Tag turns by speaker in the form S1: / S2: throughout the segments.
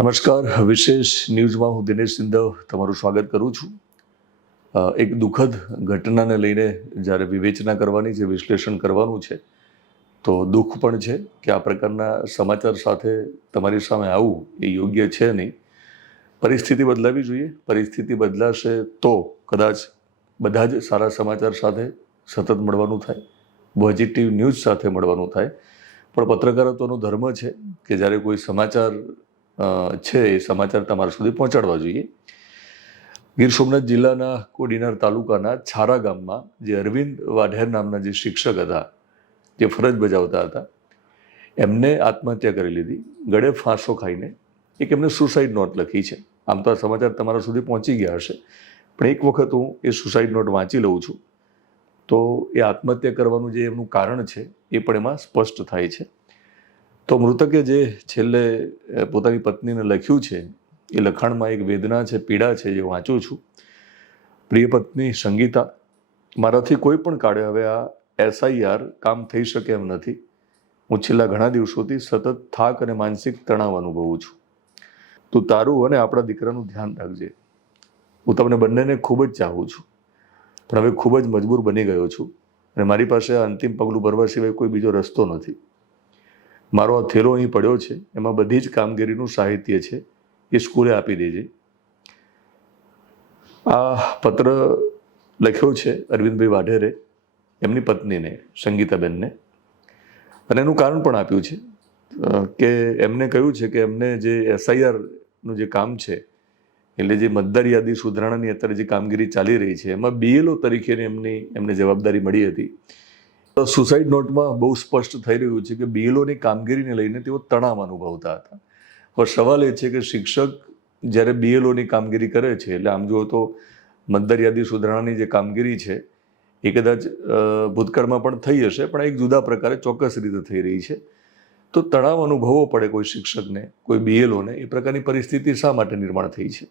S1: નમસ્કાર, વિશેષ ન્યૂઝમાં હું દિનેશ સિંધવ તમારું સ્વાગત કરું છું. એક દુઃખદ ઘટનાને લઈને જ્યારે વિવેચના કરવાની છે, વિશ્લેષણ કરવાનું છે, તો દુઃખ પણ છે કે આ પ્રકારના સમાચાર સાથે તમારી સામે આવવું એ યોગ્ય છે નહીં. પરિસ્થિતિ બદલાવી જોઈએ. પરિસ્થિતિ બદલાશે તો કદાચ બધા જ સારા સમાચાર સાથે સતત મળવાનું થાય, પોઝિટિવ ન્યૂઝ સાથે મળવાનું થાય. પણ પત્રકારત્વનો ધર્મ છે કે જ્યારે કોઈ સમાચાર છે એ સમાચાર તમારા સુધી પહોંચાડવા જોઈએ. ગીર સોમનાથ જિલ્લાના કોડીનાર તાલુકાના છારા ગામમાં જે અરવિંદ વાઢેર નામના જે શિક્ષક હતા, જે ફરજ બજાવતા હતા, એમને આત્મહત્યા કરી લીધી. ગળે ફાંસો ખાઈને એક એમને સુસાઇડ નોટ લખી છે. આમ તો આ સમાચાર તમારા સુધી પહોંચી ગયા હશે. પણ એક વખત હું એ સુસાઇડ નોટ વાંચી લઉં છું. તો એ આત્મહત્યા કરવાનું જે એમનું કારણ છે, એ પણ એમાં સ્પષ્ટ થાય છે. તો મૃતકે જે છેલ્લે પોતાની પત્નીને લખ્યું છે, એ લખાણમાં એક વેદના છે, પીડા છે જે વાંચું છું. પ્રિય પત્ની, સંગીતા, મારાથી કોઈ પણ કાળે હવે આ એસઆઈઆર કામ થઈ શકે એમ નથી. હું છેલ્લા ઘણા દિવસોથી સતત થાક અને માનસિક તણાવ અનુભવું છું. તું તારું અને આપણા દીકરાનું ધ્યાન રાખજે. હું તમને બંનેને ખૂબ જ ચાહું છું. પણ હવે ખૂબ જ મજબૂર બની ગયો છું. અને મારી પાસે આ અંતિમ પગલું ભરવા સિવાય કોઈ બીજો રસ્તો નથી. મારો આ અહીં પડ્યો છે. એમાં બધી જ કામગીરીનું સાહિત્ય છે. એ સ્કૂલે આપી દેજે. આ પત્ર લખ્યો છે અરવિંદભાઈ વાઢેરે, એમની પત્નીને, સંગીતાબેનને. અને એનું કારણ પણ આપ્યું છે. કે એમને કહ્યું છે કે એમને જે એસઆઈઆરનું જે કામ છે, એટલે જે મતદાર યાદી સુધારણાની અત્યારે જે કામગીરી ચાલી રહી છે, એમાં બીએલઓ તરીકેની એમની, એમને જવાબદારી મળી હતી. તો સુસાઇડ નોટમાં બહુ સ્પષ્ટ થઈ રહ્યું છે કે બીએલઓની કામગીરીને લઈને તેઓ તણાવ અનુભવતા હતા. હવે સવાલ એ છે કે શિક્ષક જ્યારે બીએલઓની કામગીરી કરે છે, એટલે આમ જુઓ તો મંદર યાદી સુધારણાની જે કામગીરી છે, એ કદાચ ભૂતકાળમાં પણ થઈ હશે, પણ એક જુદા પ્રકારે ચોક્કસ રીતે થઈ રહી છે. તો તણાવ અનુભવવો પડે કોઈ શિક્ષકને, કોઈ બીએલઓને, એ પ્રકારની પરિસ્થિતિ શા માટે નિર્માણ થઈ છે?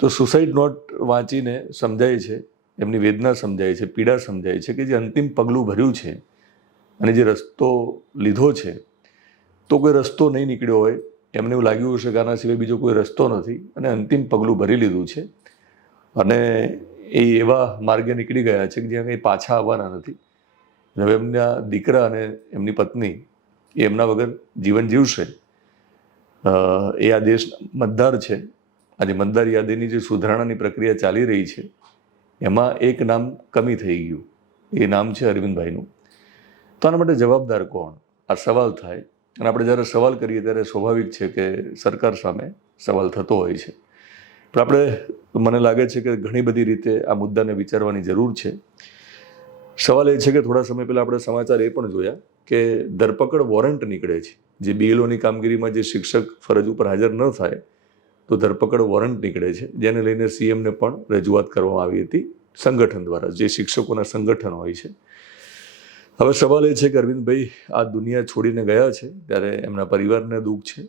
S1: તો સુસાઇડ નોટ વાંચીને સમજાય છે એમની વેદના સમજાય છે, પીડા સમજાય છે કે જે અંતિમ પગલું ભર્યું છે અને જે રસ્તો લીધો છે, તો કોઈ રસ્તો નહીં નીકળ્યો હોય. એમને એવું લાગ્યું હશે કે આના સિવાય બીજો કોઈ રસ્તો નથી અને અંતિમ પગલું ભરી લીધું છે. અને એ એવા માર્ગે નીકળી ગયા છે કે જ્યાં કંઈ પાછા આવવાના નથી. હવે એમના દીકરા અને એમની પત્ની એ એમના વગર જીવન જીવશે. એ આ દેશ મતદાર છે. આજે મતદાર યાદીની જે સુધારણાની પ્રક્રિયા ચાલી રહી છે એમાં એક નામ કમી થઈ ગયું. એ નામ છે અરવિંદભાઈનું. તો આના માટે જવાબદાર કોણ? આ સવાલ થાય. અને આપણે જ્યારે સવાલ કરીએ ત્યારે સ્વાભાવિક છે કે સરકાર સામે સવાલ થતો હોય છે. પણ આપણે, મને લાગે છે કે ઘણી બધી રીતે આ મુદ્દાને વિચારવાની જરૂર છે. સવાલ એ છે કે થોડા સમય પહેલાં આપણે સમાચાર એ પણ જોયા કે ધરપકડ વોરંટ નીકળે છે. જે બીએલઓની કામગીરીમાં જે શિક્ષક ફરજ ઉપર હાજર ન થાય તો ધરપકડ વોરંટ નીકળે છે. જેને લઈને સીએમને પણ રજૂઆત કરવામાં આવી હતી સંગઠન દ્વારા, જે શિક્ષકોના સંગઠન હોય છે. હવે સવાલ એ છે કે અરવિંદભાઈ, આ દુનિયા છોડીને ગયા છે ત્યારે એમના પરિવારને દુઃખ છે?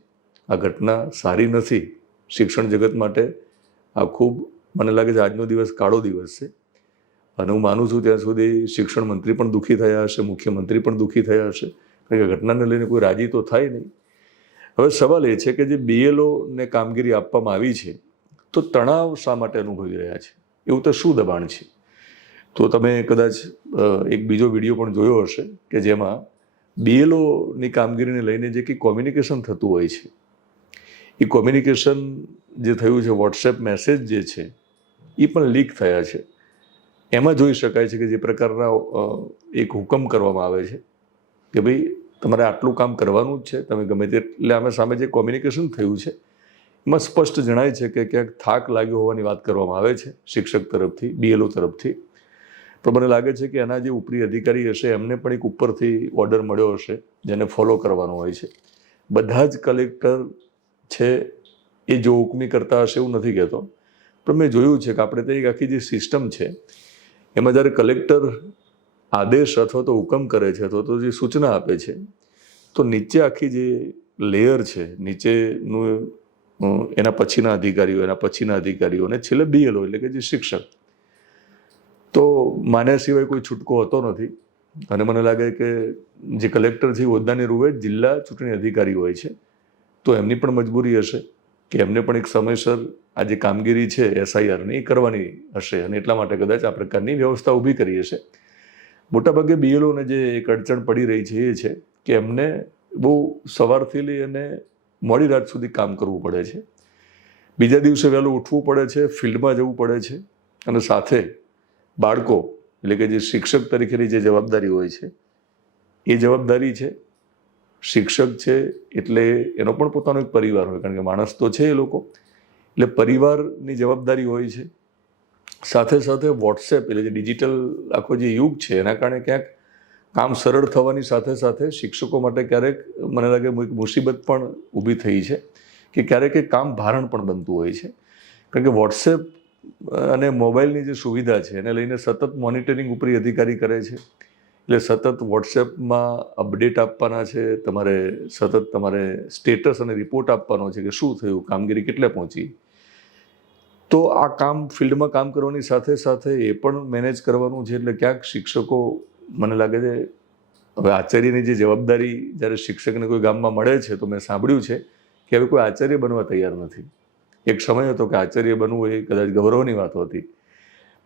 S1: આ ઘટના સારી નથી. શિક્ષણ જગત માટે આ ખૂબ, મને લાગે છે આજનો દિવસ કાળો દિવસ છે. અને હું માનું છું ત્યાં સુધી શિક્ષણ મંત્રી પણ દુઃખી થયા હશે, મુખ્યમંત્રી પણ દુઃખી થયા હશે. કારણ કે ઘટનાને લઈને કોઈ રાજી તો થાય નહીં. હવે સવાલ એ છે કે જે બીએલઓને કામગીરી આપવામાં આવી છે, તો તણાવ શા માટે અનુભવી રહ્યા છે? એવું તો શું દબાણ છે? તો તમે કદાચ એક બીજો વીડિયો પણ જોયો હશે કે જેમાં બીએલઓની કામગીરીને લઈને જે કંઈ કોમ્યુનિકેશન થતું હોય છે, એ કોમ્યુનિકેશન જે થયું છે વોટ્સએપ મેસેજ જે છે, એ પણ લીક થયા છે. એમાં જોઈ શકાય છે કે જે પ્રકારના એક હુકમ કરવામાં આવે છે કે ભાઈ તમારે આટલું કામ કરવાનું જ છે. તમે ગમે તે એટલે આમે સામે જે કોમ્યુનિકેશન થયું છે, એમાં સ્પષ્ટ જણાય છે કે ક્યાંક થાક લાગ્યો હોવાની વાત કરવામાં આવે છે, શિક્ષક તરફથી બીએલઓ તરફથી. તો મને લાગે છે કે એના જે ઉપરી અધિકારી હશે, એમને પણ એક ઉપરથી ઓર્ડર મળ્યો હશે, જેને ફોલો કરવાનો હોય છે. બધા જ કલેક્ટર છે, એ જો હુકમી કરતા હશે એવું નથી કહેતો. પણ મેં જોયું છે કે આપણે તે એક આખી જે સિસ્ટમ છે, એમાં જ્યારે કલેક્ટર આદેશ અથવા તો હુકમ કરે છે અથવા તો જે સૂચના આપે છે, તો નીચે આખી જે લેયર છે, નીચેનું એના પછીના અધિકારીઓ, એના પછીના અધિકારીઓ અને છેલ્લે બીએલઓ એટલે કે જે શિક્ષક. તો માન્યા સિવાય કોઈ છૂટકો હોતો નથી. અને મને લાગે કે જે કલેક્ટર છે હોદ્દાની રૂવે જિલ્લા ચૂંટણી અધિકારી હોય છે. તો એમની પણ મજબૂરી હશે કે એમને પણ એક સમયસર આ જે કામગીરી છે એસઆઈઆરની એ કરવાની હશે અને એટલા માટે કદાચ આ પ્રકારની વ્યવસ્થા ઊભી કરી હશે. મોટાભાગે બીએલઓને જે એક અડચણ પડી રહી છે એ છે કે એમને બહુ સવારથી લઈ અને મોડી રાત સુધી કામ કરવું પડે છે. બીજા દિવસે વહેલું ઉઠવું પડે છે, ફિલ્ડમાં જવું પડે છે અને સાથે બાળકો, એટલે કે જે શિક્ષક તરીકેની જે જવાબદારી હોય છે, એ જવાબદારી છે. શિક્ષક છે એટલે એનો પણ પોતાનો એક પરિવાર હોય, કારણ કે માણસ તો છે એ લોકો. એટલે પરિવારની જવાબદારી હોય છે. સાથે સાથે વોટ્સએપ એટલે જે ડિજિટલ આખો જે યુગ છે, એના કારણે ક્યાંક કામ સરળ થવાની સાથે સાથે શિક્ષકો માટે ક્યારેક મને લાગે એક મુસીબત પણ ઊભી થઈ છે કે ક્યારેક એ કામ ભારણ પણ બનતું હોય છે. કારણ કે વોટ્સએપ અને મોબાઈલની જે સુવિધા છે, એને લઈને સતત મોનિટરિંગ ઉપરી અધિકારી કરે છે. એટલે સતત વોટ્સએપમાં અપડેટ આપવાના છે, તમારે સતત તમારે સ્ટેટસ અને રિપોર્ટ આપવાનો છે કે શું થયું, કામગીરી કેટલે પહોંચી? તો આ કામ ફિલ્ડમાં કામ કરવાની સાથે સાથે એ પણ મેનેજ કરવાનું છે એટલે ક્યાંક શિક્ષકો મને લાગે છે, હવે આચાર્યની જે જવાબદારી જ્યારે શિક્ષકને કોઈ ગામમાં મળે છે તો મેં સાંભળ્યું છે કે હવે કોઈ આચાર્ય બનવા તૈયાર નથી. એક સમય હતો કે આચાર્ય બનવું એ કદાચ ગૌરવની વાત હતી.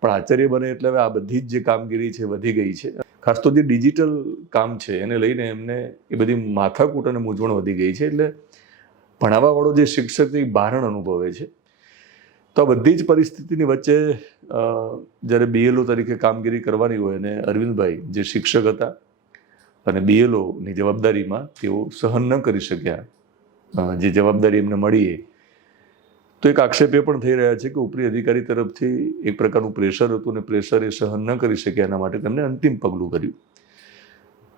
S1: પણ આચાર્ય બને એટલે હવે આ બધી જ જે કામગીરી છે વધી ગઈ છે. ખાસ તો જે ડિજિટલ કામ છે એને લઈને એમને એ બધી માથાકૂટ અને મૂંઝવણ વધી ગઈ છે એટલે ભણાવવાવાળો જે શિક્ષક એ ભારણ અનુભવે છે તો આ બધી જ પરિસ્થિતિની વચ્ચે જ્યારે બીએલઓ તરીકે કામગીરી કરવાની હોય અને અરવિંદભાઈ જે શિક્ષક હતા અને બીએલઓની જવાબદારીમાં તેઓ સહન ન કરી શક્યા જે જવાબદારી એમને મળી તો એક આક્ષેપ એ પણ થઈ રહ્યા છે કે ઉપરી અધિકારી તરફથી એક પ્રકારનું પ્રેશર હતું અને પ્રેશર એ સહન ન કરી શક્યા એના માટે તેમણે અંતિમ પગલું કર્યું.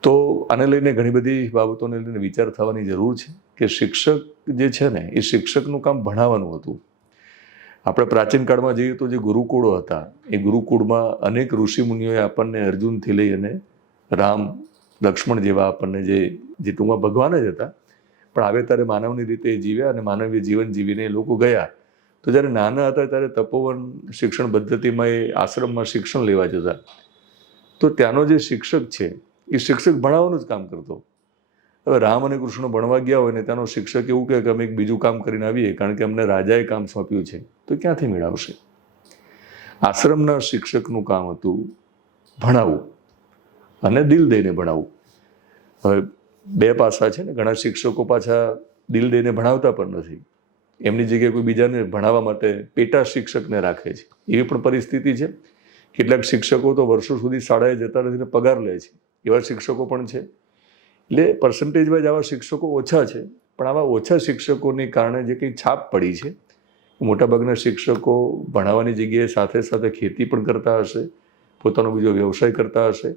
S1: તો આને લઈને ઘણી બધી બાબતોને લઈને વિચાર થવાની જરૂર છે કે શિક્ષક જે છે ને, એ શિક્ષકનું કામ ભણાવવાનું હતું. આપણે પ્રાચીન કાળમાં જઈએ તો જે ગુરુકુળો હતા, એ ગુરુકુળમાં અનેક ઋષિમુનિઓએ આપણને અર્જુનથી લઈ અને રામ, લક્ષ્મણ જેવા આપણને જે જે ટૂંકમાં ભગવાન જ હતા. પણ આવે ત્યારે માનવની રીતે એ જીવ્યા અને માનવીય જીવન જીવીને એ લોકો ગયા. તો જ્યારે નાના હતા ત્યારે તપોવન શિક્ષણ પદ્ધતિમાં એ આશ્રમમાં શિક્ષણ લેવા જતા. તો ત્યાંનો જે શિક્ષક છે, એ શિક્ષક ભણાવવાનું જ કામ કરતો. હવે રામ અને કૃષ્ણ ભણવા ગયા હોય ને ત્યાંનો શિક્ષક એવું કહે કે અમે એક બીજું કામ કરીને આવીએ, કારણ કે અમને રાજાએ કામ સોંપ્યું છે, તો ક્યાંથી મેળવશે? આશ્રમના શિક્ષકનું કામ હતું ભણાવવું અને દિલ દઈને ભણાવવું. હવે બે પાસા છે ને, ઘણા શિક્ષકો પાછા દિલ દઈને ભણાવતા પણ નથી. એમની જગ્યાએ કોઈ બીજાને ભણાવવા માટે પેટા શિક્ષકને રાખે છે. એવી પણ પરિસ્થિતિ છે. કેટલાક શિક્ષકો તો વર્ષો સુધી શાળાએ જતા નથી પગાર લે છે. એવા શિક્ષકો પણ છે. એટલે પર્સન્ટેજ વાઇઝ આવા શિક્ષકો ઓછા છે, પણ આવા ઓછા શિક્ષકોને કારણે જે કંઈ છાપ પડી છે, મોટાભાગના શિક્ષકો ભણાવવાની જગ્યાએ સાથે સાથે ખેતી પણ કરતા હશે, પોતાનો બીજો વ્યવસાય કરતા હશે.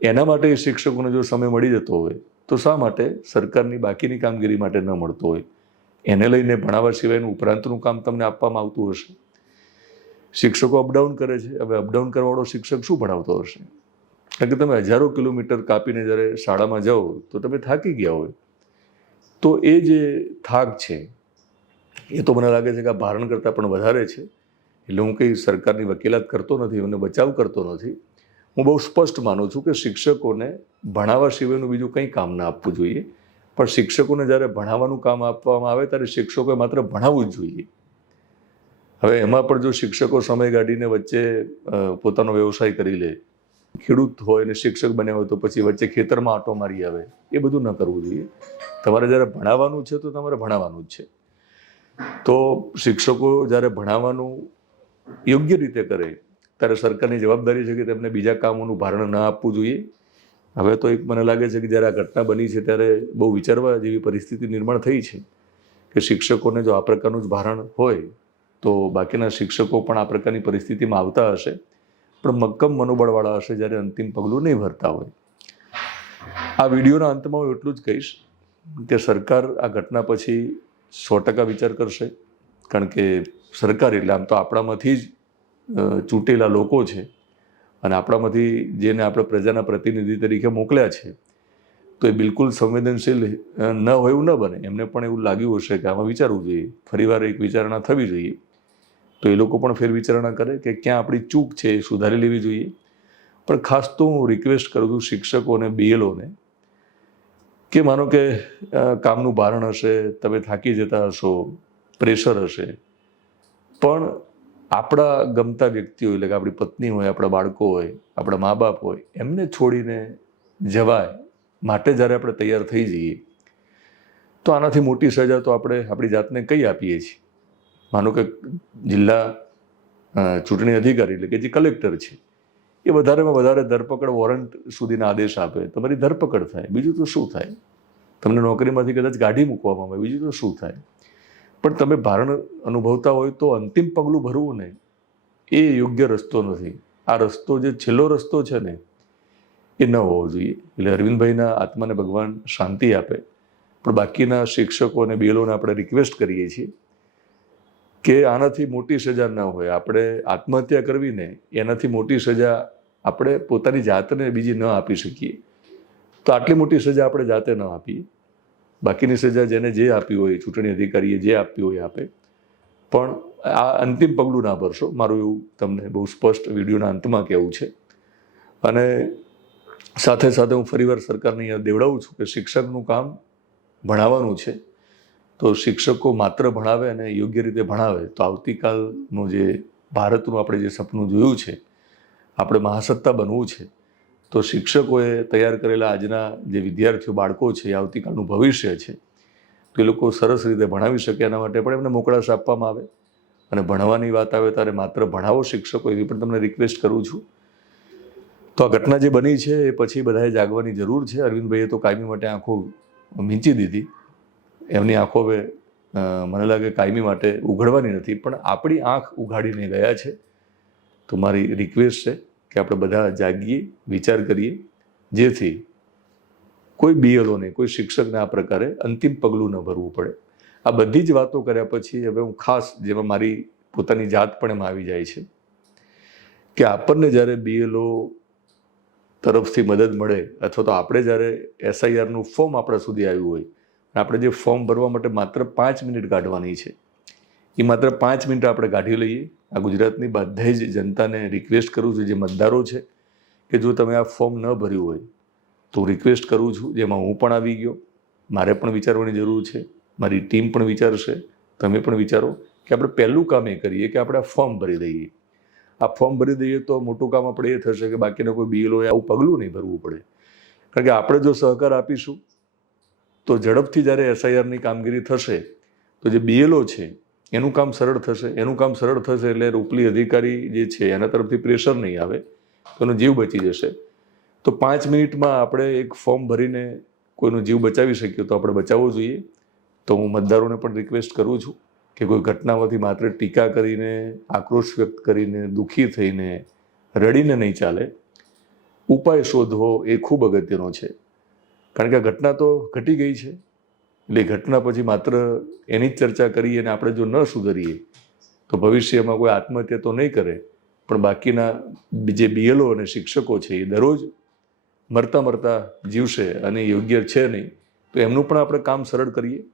S1: એના માટે શિક્ષકોને જો સમય મળી જતો હોય, તો શા માટે સરકારની બાકીની કામગીરી માટે ન મળતો હોય? એને લઈને ભણાવવા સિવાયનું ઉપરાંતનું કામ તમને આપવામાં આવતું હશે. શિક્ષકો અપડાઉન કરે છે, હવે અપડાઉન કરવાવાળો શિક્ષક શું ભણાવતો હશે? કારણ કે તમે હજારો કિલોમીટર કાપીને જ્યારે શાળામાં જાઓ, તો તમે થાકી ગયા હોય. તો એ જે થાક છે, એ તો મને લાગે છે કે આ ભારણ કરતાં પણ વધારે છે. એટલે હું કંઈ સરકારની વકીલાત કરતો નથી, એમને બચાવ કરતો નથી. હું બહુ સ્પષ્ટ માનું છું કે શિક્ષકોને ભણાવવા સિવાયનું બીજું કંઈ કામ ના આપવું જોઈએ. પણ શિક્ષકોને જ્યારે ભણાવવાનું કામ આપવામાં આવે, ત્યારે શિક્ષકોએ માત્ર ભણાવવું જ જોઈએ. હવે એમાં પણ જો શિક્ષકો સમય કાઢીને વચ્ચે પોતાનો વ્યવસાય કરી લે ખેડૂત હોય અને શિક્ષક બન્યા હોય તો પછી વચ્ચે ખેતરમાં આંટો મારી આવે. એ બધું ન કરવું જોઈએ. તમારે જ્યારે ભણાવવાનું છે તો તમારે ભણાવવાનું જ છે. તો શિક્ષકો જ્યારે ભણાવવાનું યોગ્ય રીતે કરે, ત્યારે સરકારની જવાબદારી છે કે તેમને બીજા કામોનું ભારણ ન આપવું જોઈએ. હવે તો એક મને લાગે છે કે જ્યારે આ ઘટના બની છે ત્યારે બહુ વિચારવા જેવી પરિસ્થિતિ નિર્માણ થઈ છે કે શિક્ષકોને જો આ પ્રકારનું જ ભારણ હોય, તો બાકીના શિક્ષકો પણ આ પ્રકારની પરિસ્થિતિમાં આવતા હશે. પણ મક્કમ મનોબળવાળા હશે જ્યારે અંતિમ પગલું નહીં ભરતા હોય. આ વિડીયોના અંતમાં હું એટલું જ કહીશ કે સરકાર આ ઘટના પછી સો ટકા વિચાર કરશે. કારણ કે સરકાર એટલે આમ તો આપણામાંથી જ ચૂંટેલા લોકો છે. અને આપણામાંથી જેને આપણે પ્રજાના પ્રતિનિધિ તરીકે મોકલ્યા છે, તો એ બિલકુલ સંવેદનશીલ ન હોય એવું ન બને. એમને પણ એવું લાગ્યું હશે કે આમાં વિચારવું જોઈએ. ફરીવાર એક વિચારણા થવી જોઈએ. તો એ લોકો પણ ફેર વિચારણા કરે કે ક્યાં આપણી ચૂક છે એ સુધારી લેવી જોઈએ. પણ ખાસ તો હું રિક્વેસ્ટ કરું છું શિક્ષકો અને બીએલઓને કે માનો કે કામનું ભારણ હશે, તમે થાકી જતા હશો પ્રેશર હશે, પણ આપણા ગમતા વ્યક્તિઓ, એટલે કે આપણી પત્ની હોય, આપણા બાળકો હોય, આપણા મા બાપ હોય, એમને છોડીને જવાય, માટે જ્યારે આપણે તૈયાર થઈ જઈએ, તો આનાથી મોટી સજા તો આપણે આપણી જાતને કઈ આપીએ છીએ? માનો કે જિલ્લા ચૂંટણી અધિકારી એટલે કે જે કલેક્ટર છે, એ વધારેમાં વધારે ધરપકડ વોરંટ સુધીના આદેશ આપે. તમારી ધરપકડ થાય. બીજું તો શું થાય? તમને નોકરીમાંથી કદાચ કાઢી મૂકવામાં આવે. બીજું તો શું થાય? પણ તમે ભારણ અનુભવતા હોય તો અંતિમ પગલું ભરવું ને એ યોગ્ય રસ્તો નથી. આ રસ્તો જે છેલ્લો રસ્તો છે ને, એ ન હોવો જોઈએ. એટલે અરવિંદભાઈના આત્માને ભગવાન શાંતિ આપે. પણ બાકીના શિક્ષકો અને બેલોને આપણે રિક્વેસ્ટ કરીએ છીએ કે આનાથી મોટી સજા ન હોય. આપણે આત્મહત્યા કરવીને એનાથી મોટી સજા આપણે પોતાની જાતને બીજી ન આપી શકીએ. તો આટલી મોટી સજા આપણે જાતે ન આપીએ. બાકીની સજા જેને જે આપી હોય, ચૂંટણી અધિકારીએ જે આપી હોય આપે. પણ આ અંતિમ પગલું ના ભરશો. મારું એવું તમને બહુ સ્પષ્ટ વિડીયોના અંતમાં કહેવું છે. અને સાથે સાથે હું ફરીવાર સરકારને દેવડાવું છું કે શિક્ષકનું કામ ભણાવવાનું છે. તો શિક્ષકો માત્ર ભણાવે અને યોગ્ય રીતે ભણાવે, તો આવતીકાલનું જે ભારતનું આપણે જે સપનું જોયું છે, આપણે મહાસત્તા બનવું છે, તો શિક્ષકોએ તૈયાર કરેલા આજના જે વિદ્યાર્થીઓ, બાળકો છે, એ આવતીકાલનું ભવિષ્ય છે. તો એ લોકો સરસ રીતે ભણાવી શકે એના માટે પણ એમને મોકળાશ આપવામાં આવે. અને ભણવાની વાત આવે ત્યારે માત્ર ભણાવો શિક્ષકો, એવી પણ તમને રિક્વેસ્ટ કરું છું. તો આ ઘટના જે બની છે, એ પછી બધાએ જાગવાની જરૂર છે. અરવિંદભાઈએ તો કાયમી માટે આંખો મીંચી દીધી. એમની આંખો હવે મને લાગે કાયમી માટે ઉઘડવાની નથી, પણ આપણી આંખ ઉઘાડીને ગયા છે. તો મારી રિક્વેસ્ટ છે કે આપણે બધા જાગીએ, વિચાર કરીએ, જેથી કોઈ બીએલઓને કોઈ શિક્ષકને આ પ્રકારે અંતિમ પગલું ન ભરવું પડે. આ બધી જ વાતો કર્યા પછી હવે હું ખાસ, જેમાં મારી પોતાની જાત પણ એમાં આવી જાય છે, કે આપણને જ્યારે બીએલઓ તરફથી મદદ મળે, અથવા તો આપણે જ્યારે એસઆઈઆરનું ફોર્મ આપણા સુધી આવ્યું હોય આપણે જે ફોર્મ ભરવા માટે માત્ર પાંચ મિનિટ કાઢવાની છે, એ માત્ર પાંચ મિનિટ આપણે કાઢી લઈએ. આ ગુજરાતની બધા જ જનતાને રિક્વેસ્ટ કરું છું, જે મતદારો છે, કે જો તમે આ ફોર્મ ન ભર્યું હોય, તો હું રિક્વેસ્ટ કરું છું, જેમાં હું પણ આવી ગયો, મારે પણ વિચારવાની જરૂર છે, મારી ટીમ પણ વિચારશે, તમે પણ વિચારો કે આપણે પહેલું કામ એ કરીએ કે આપણે આ ફોર્મ ભરી દઈએ. આ ફોર્મ ભરી દઈએ તો મોટું કામ આપણે એ થશે કે બાકીના કોઈ બીએલઓએ આવું પગલું નહીં ભરવું પડે. કારણ કે આપણે જો સહકાર આપીશું તો ઝડપથી જ્યારે એસઆઈઆરની કામગીરી થશે, તો જે બીએલઓ છે, એનું કામ સરળ થશે. એનું કામ સરળ થશે એટલે ઉપલી અધિકારી જે છે, એના તરફથી પ્રેશર નહીં આવે, તો એનો જીવ બચી જશે. તો પાંચ મિનિટમાં આપણે એક ફોર્મ ભરીને કોઈનો જીવ બચાવી શકીએ તો આપણે બચાવવો જોઈએ. તો હું મતદારોને પણ રિક્વેસ્ટ કરું છું કે કોઈ ઘટનામાંથી માત્ર ટીકા કરીને, આક્રોશ વ્યક્ત કરીને, દુઃખી થઈને, રડીને નહીં ચાલે. ઉપાય શોધવો એ ખૂબ અગત્યનો છે. કારણ કે આ ઘટના તો ઘટી ગઈ છે. એટલે ઘટના પછી માત્ર એની જ ચર્ચા કરીએ અને આપણે જો ન સુધરીએ, તો ભવિષ્યમાં કોઈ આત્મહત્યા તો નહીં કરે. પણ બાકીના જે બીએલઓ અને શિક્ષકો છે, એ દરરોજ મરતા મરતા જીવશે અને યોગ્ય છે નહીં, તો એમનું પણ આપણે કામ સરળ કરીએ.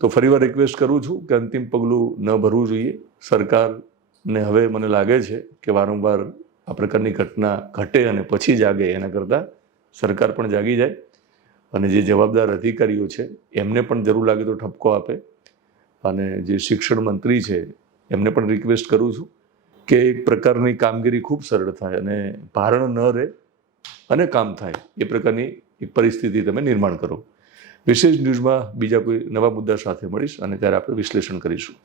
S1: તો ફરીવાર રિક્વેસ્ટ કરું છું કે અંતિમ પગલું ન ભરવું જોઈએ. સરકારને હવે મને લાગે છે કે વારંવાર આ પ્રકારની ઘટના ઘટે અને પછી જાગે એના કરતાં સરકાર પણ જાગી જાય. અને જે જવાબદાર અધિકારીઓ છે, એમને પણ જરૂર લાગે તો ઠપકો આપે. અને જે શિક્ષણ મંત્રી છે, એમને પણ રિક્વેસ્ટ કરું છું કે એક પ્રકારની કામગીરી ખૂબ સરળ થાય અને ભારણ ન રહે અને કામ થાય. એ પ્રકારની એક પરિસ્થિતિ તમે નિર્માણ કરો. વિશેષ ન્યૂઝમાં બીજા કોઈ નવા મુદ્દા સાથે મળીશ અને ત્યારે આપણે વિશ્લેષણ કરીશું.